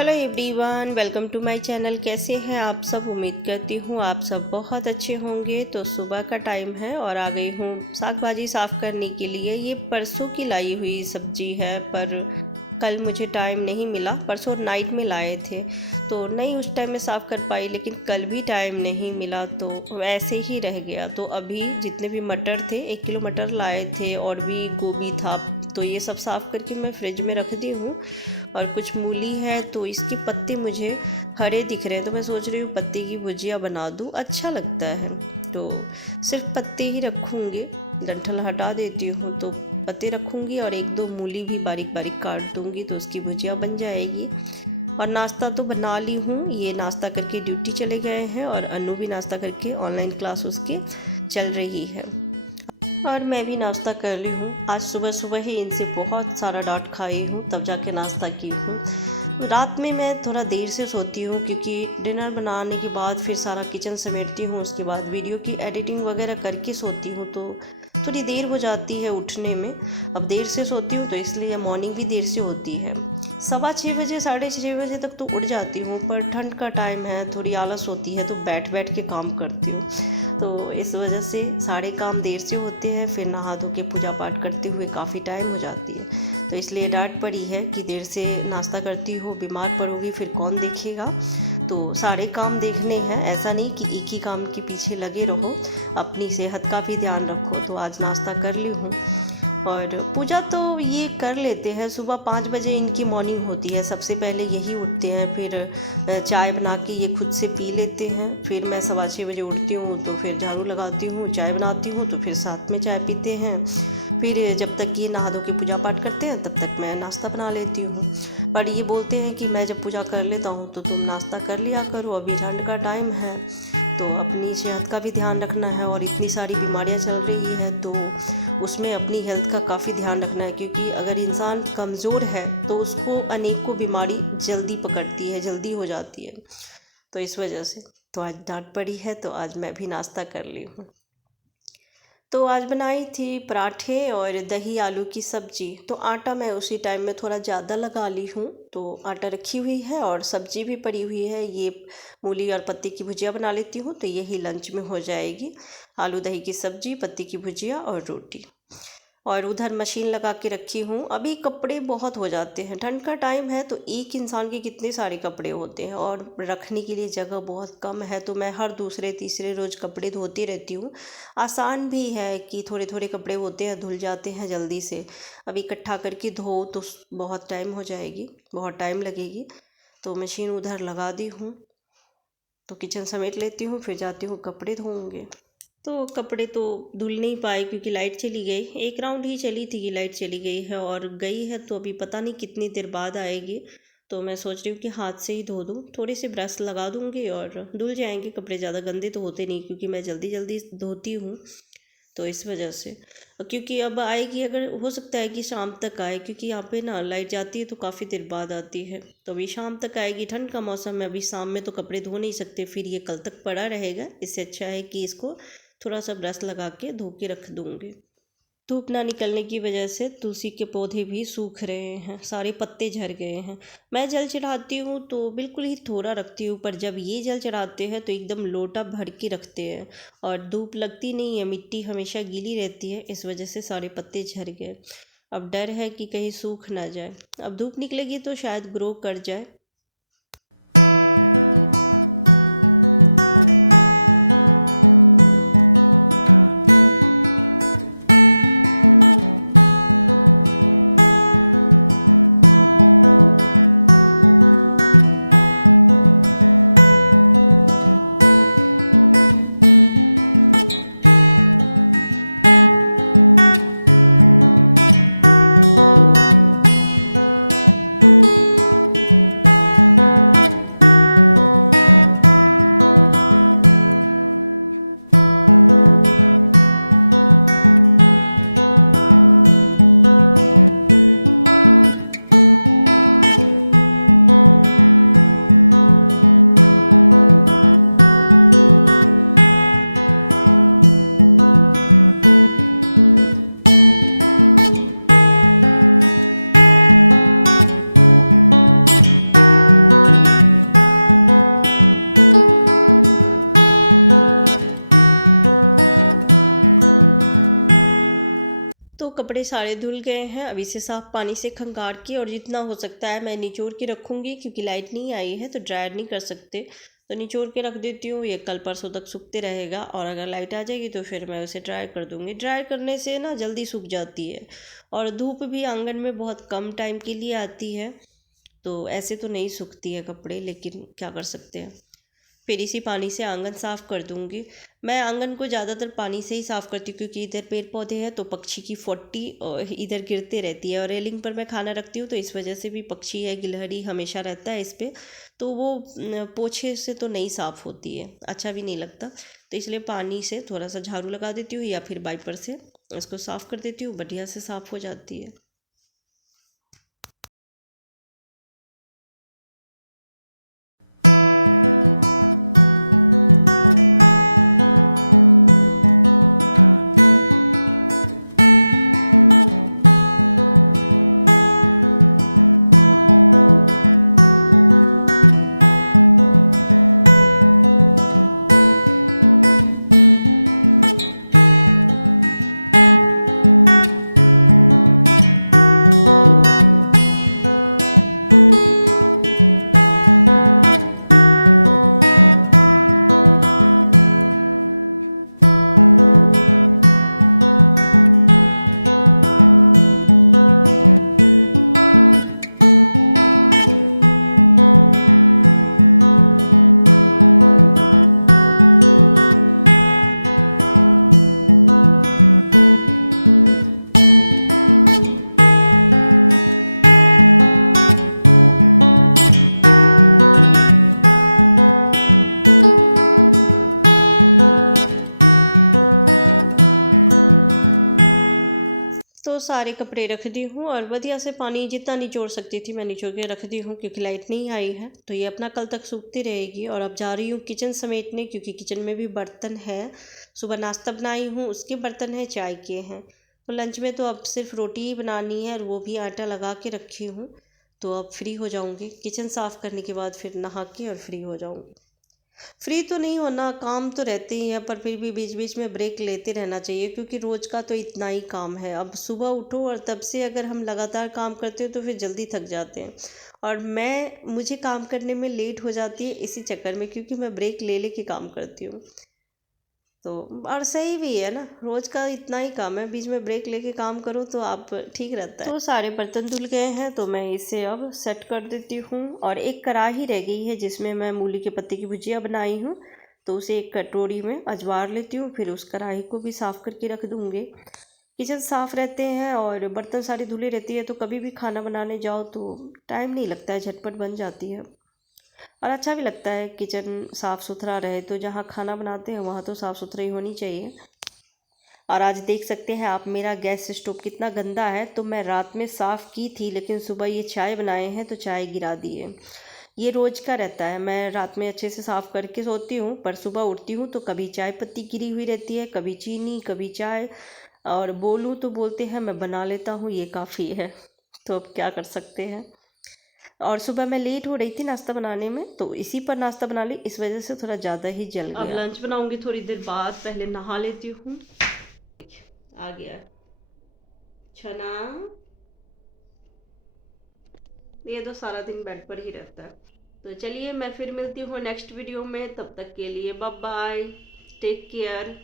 Hello everyone, welcome to my channel. कैसे हैं आप सब? उम्मीद करती हूँ आप सब बहुत अच्छे होंगे। तो सुबह का टाइम है और आ गई हूँ साग भाजी साफ़ करने के लिए। ये परसों की लाई हुई सब्जी है, पर कल मुझे टाइम नहीं मिला। परसों नाइट में लाए थे तो नहीं उस टाइम में साफ़ कर पाई, लेकिन कल भी टाइम नहीं मिला तो ऐसे ही रह गया। तो अभी जितने भी मटर थे, 1 किलो मटर लाए थे और भी गोभी था, तो ये सब साफ़ करके मैं फ्रिज में रख दी हूँ। और कुछ मूली है तो इसके पत्ते मुझे हरे दिख रहे हैं, तो मैं सोच रही हूँ पत्ते की भुजिया बना दूँ, अच्छा लगता है। तो सिर्फ पत्ते ही रखूँगी, डंठल हटा देती हूँ तो पत्ते रखूँगी और 1-2 मूली भी बारीक बारीक काट दूँगी तो उसकी भुजिया बन जाएगी। और नाश्ता तो बना ली हूँ, ये नाश्ता करके ड्यूटी चले गए हैं और अनु भी नाश्ता करके ऑनलाइन क्लास उसकी चल रही है और मैं भी नाश्ता कर ली हूँ। आज सुबह सुबह ही इनसे बहुत सारा डांट खाई हूँ, तब जाके नाश्ता की हूँ। रात में मैं थोड़ा देर से सोती हूँ क्योंकि डिनर बनाने के बाद फिर सारा किचन समेटती हूँ, उसके बाद वीडियो की एडिटिंग वगैरह करके सोती हूँ, तो थोड़ी देर हो जाती है उठने में। अब देर से सोती हूँ तो इसलिए मॉर्निंग भी देर से होती है। 6:15 बजे 6:30 बजे तक तो उठ जाती हूँ, पर ठंड का टाइम है, थोड़ी आलस होती है तो बैठ बैठ के काम करती हूँ। तो इस वजह से सारे काम देर से होते हैं, फिर नहा धो के पूजा पाठ करते हुए काफ़ी टाइम हो जाती है। तो इसलिए डांट पड़ी है कि देर से नाश्ता करती हो, बीमार पड़ोगी फिर कौन देखेगा। तो सारे काम देखने हैं, ऐसा नहीं कि एक ही काम के पीछे लगे रहो, अपनी सेहत का भी ध्यान रखो। तो आज नाश्ता कर ली हूँ और पूजा तो ये कर लेते हैं। सुबह 5 बजे इनकी मॉर्निंग होती है, सबसे पहले यही उठते हैं, फिर चाय बना के ये खुद से पी लेते हैं। फिर मैं 6:15 बजे उठती हूँ तो फिर झाड़ू लगाती हूँ, चाय बनाती हूँ, तो फिर साथ में चाय पीते हैं। फिर जब तक ये नहा धो के पूजा पाठ करते हैं तब तक मैं नाश्ता बना लेती हूँ। पर ये बोलते हैं कि मैं जब पूजा कर लेता हूँ तो तुम नाश्ता कर लिया करो, अभी ठंड का टाइम है तो अपनी सेहत का भी ध्यान रखना है और इतनी सारी बीमारियाँ चल रही है तो उसमें अपनी हेल्थ का काफ़ी ध्यान रखना है, क्योंकि अगर इंसान कमज़ोर है तो उसको अनेकों बीमारी जल्दी पकड़ती है, जल्दी हो जाती है। तो इस वजह से तो आज डांट पड़ी है, तो आज मैं भी नाश्ता कर ली हूँ। तो आज बनाई थी पराठे और दही आलू की सब्जी। तो आटा मैं उसी टाइम में थोड़ा ज़्यादा लगा ली हूँ, तो आटा रखी हुई है और सब्जी भी पड़ी हुई है। ये मूली और पत्ती की भुजिया बना लेती हूँ तो यही लंच में हो जाएगी। आलू दही की सब्जी, पत्ती की भुजिया और रोटी। और उधर मशीन लगा के रखी हूँ। अभी कपड़े बहुत हो जाते हैं, ठंड का टाइम है तो एक इंसान के कितने सारे कपड़े होते हैं और रखने के लिए जगह बहुत कम है, तो मैं हर दूसरे तीसरे रोज़ कपड़े धोती रहती हूँ। आसान भी है कि थोड़े थोड़े कपड़े होते हैं, धुल जाते हैं जल्दी से। अब इकट्ठा करके धो तो बहुत टाइम हो जाएगी, बहुत टाइम लगेगी। तो मशीन उधर लगा दी हूँ, तो किचन समेट लेती हूँ, फिर जाती हूँ कपड़े धोऊँगी। तो कपड़े तो धुल नहीं पाए क्योंकि लाइट चली गई। एक राउंड ही चली थी कि लाइट चली गई है, और गई है तो अभी पता नहीं कितनी देर बाद आएगी। तो मैं सोच रही हूँ कि हाथ से ही धो दूँ, थोड़े से ब्रश लगा दूँगी और धुल जाएंगे कपड़े। ज़्यादा गंदे तो होते नहीं क्योंकि मैं जल्दी जल्दी धोती हूँ, तो इस वजह से। क्योंकि अब आएगी, अगर हो सकता है कि शाम तक आए, क्योंकि यहाँ पे ना लाइट जाती है तो काफ़ी देर बाद आती है, तो अभी शाम तक आएगी। ठंड का मौसम है, अभी शाम में तो कपड़े धो नहीं सकते, फिर ये कल तक पड़ा रहेगा। इससे अच्छा है कि इसको थोड़ा सा ब्रश लगा के धो के रख दूँगी। धूप ना निकलने की वजह से तुलसी के पौधे भी सूख रहे हैं, सारे पत्ते झड़ गए हैं। मैं जल चढ़ाती हूँ तो बिल्कुल ही थोड़ा रखती हूँ, पर जब ये जल चढ़ाते हैं तो एकदम लोटा भर के रखते हैं और धूप लगती नहीं है, मिट्टी हमेशा गीली रहती है, इस वजह से सारे पत्ते झड़ गए। अब डर है कि कहीं सूख ना जाए, अब धूप निकलेगी तो शायद ग्रो कर जाए। कपड़े सारे धुल गए हैं। अब इसे साफ़ पानी से खंगाल के और जितना हो सकता है मैं निचोड़ के रखूँगी, क्योंकि लाइट नहीं आई है तो ड्रायर नहीं कर सकते, तो निचोड़ के रख देती हूँ। ये कल परसों तक सूखते रहेगा और अगर लाइट आ जाएगी तो फिर मैं उसे ड्राई कर दूँगी। ड्राई करने से ना जल्दी सूख जाती है और धूप भी आंगन में बहुत कम टाइम के लिए आती है, तो ऐसे तो नहीं सूखती है कपड़े, लेकिन क्या कर सकते हैं। फिर इसी पानी से आंगन साफ़ कर दूंगी। मैं आंगन को ज़्यादातर पानी से ही साफ़ करती हूँ, क्योंकि इधर पेड़ पौधे हैं तो पक्षी की फोटी इधर गिरते रहती है, और रेलिंग पर मैं खाना रखती हूँ तो इस वजह से भी पक्षी है, गिलहरी हमेशा रहता है इस पर, तो वो पोछे से तो नहीं साफ़ होती है, अच्छा भी नहीं लगता। तो इसलिए पानी से थोड़ा सा झाड़ू लगा देती हूँ या फिर वाइपर से इसको साफ़ कर देती हूँ, बढ़िया से साफ़ हो जाती है। तो सारे कपड़े रख दी हूँ और बढ़िया से पानी जितना निचोड़ सकती थी मैं निचोड़ के रख दी हूँ, क्योंकि लाइट नहीं आई है तो ये अपना कल तक सूखती रहेगी। और अब जा रही हूँ किचन समेटने, क्योंकि किचन में भी बर्तन है। सुबह नाश्ता बनाई हूँ, उसके बर्तन हैं, चाय के हैं, तो लंच में तो अब सिर्फ रोटी ही बनानी है और वो भी आटा लगा के रखी हूँ। तो अब फ्री हो जाऊँगी किचन साफ़ करने के बाद, फिर नहा के और फ्री हो जाऊँगी। फ्री तो नहीं होना, काम तो रहते ही हैं, पर फिर भी बीच बीच में ब्रेक लेते रहना चाहिए, क्योंकि रोज़ का तो इतना ही काम है। अब सुबह उठो और तब से अगर हम लगातार काम करते हो तो फिर जल्दी थक जाते हैं, और मुझे काम करने में लेट हो जाती है इसी चक्कर में, क्योंकि मैं ब्रेक ले के काम करती हूँ। तो और सही भी है ना, रोज़ का इतना ही काम है, बीच में ब्रेक लेके काम करो तो आप ठीक रहता है। तो सारे बर्तन धुल गए हैं तो मैं इसे अब सेट कर देती हूँ। और एक कढ़ाई रह गई है जिसमें मैं मूली के पत्ते की भुजिया बनाई हूँ, तो उसे एक कटोरी में अजवार लेती हूँ, फिर उस कढ़ाई को भी साफ़ करके रख दूँगी। किचन साफ़ रहते हैं और बर्तन सारी धुली रहती है, तो कभी भी खाना बनाने जाओ तो टाइम नहीं लगता है, झटपट बन जाती है और अच्छा भी लगता है। किचन साफ़ सुथरा रहे तो जहाँ खाना बनाते हैं वहाँ तो साफ़ सुथरी होनी चाहिए। और आज देख सकते हैं आप मेरा गैस स्टोव कितना गंदा है, तो मैं रात में साफ़ की थी, लेकिन सुबह ये चाय बनाए हैं तो चाय गिरा दी है। ये रोज़ का रहता है, मैं रात में अच्छे से साफ़ करके सोती हूँ, पर सुबह उठती हूँ तो कभी चाय पत्ती गिरी हुई रहती है, कभी चीनी, कभी चाय, और बोलूँ तो बोलते हैं मैं बना लेता हूँ, ये काफ़ी है, तो अब क्या कर सकते हैं। और सुबह मैं लेट हो रही थी नाश्ता बनाने में, तो इसी पर नाश्ता बना ली, इस वजह से थोड़ा ज़्यादा ही जल गया। अब लंच बनाऊंगी थोड़ी देर बाद, पहले नहा लेती हूँ। आ गया छना, ये तो सारा दिन बेड पर ही रहता है। तो चलिए मैं फिर मिलती हूँ नेक्स्ट वीडियो में, तब तक के लिए बाय बाय, टेक केयर।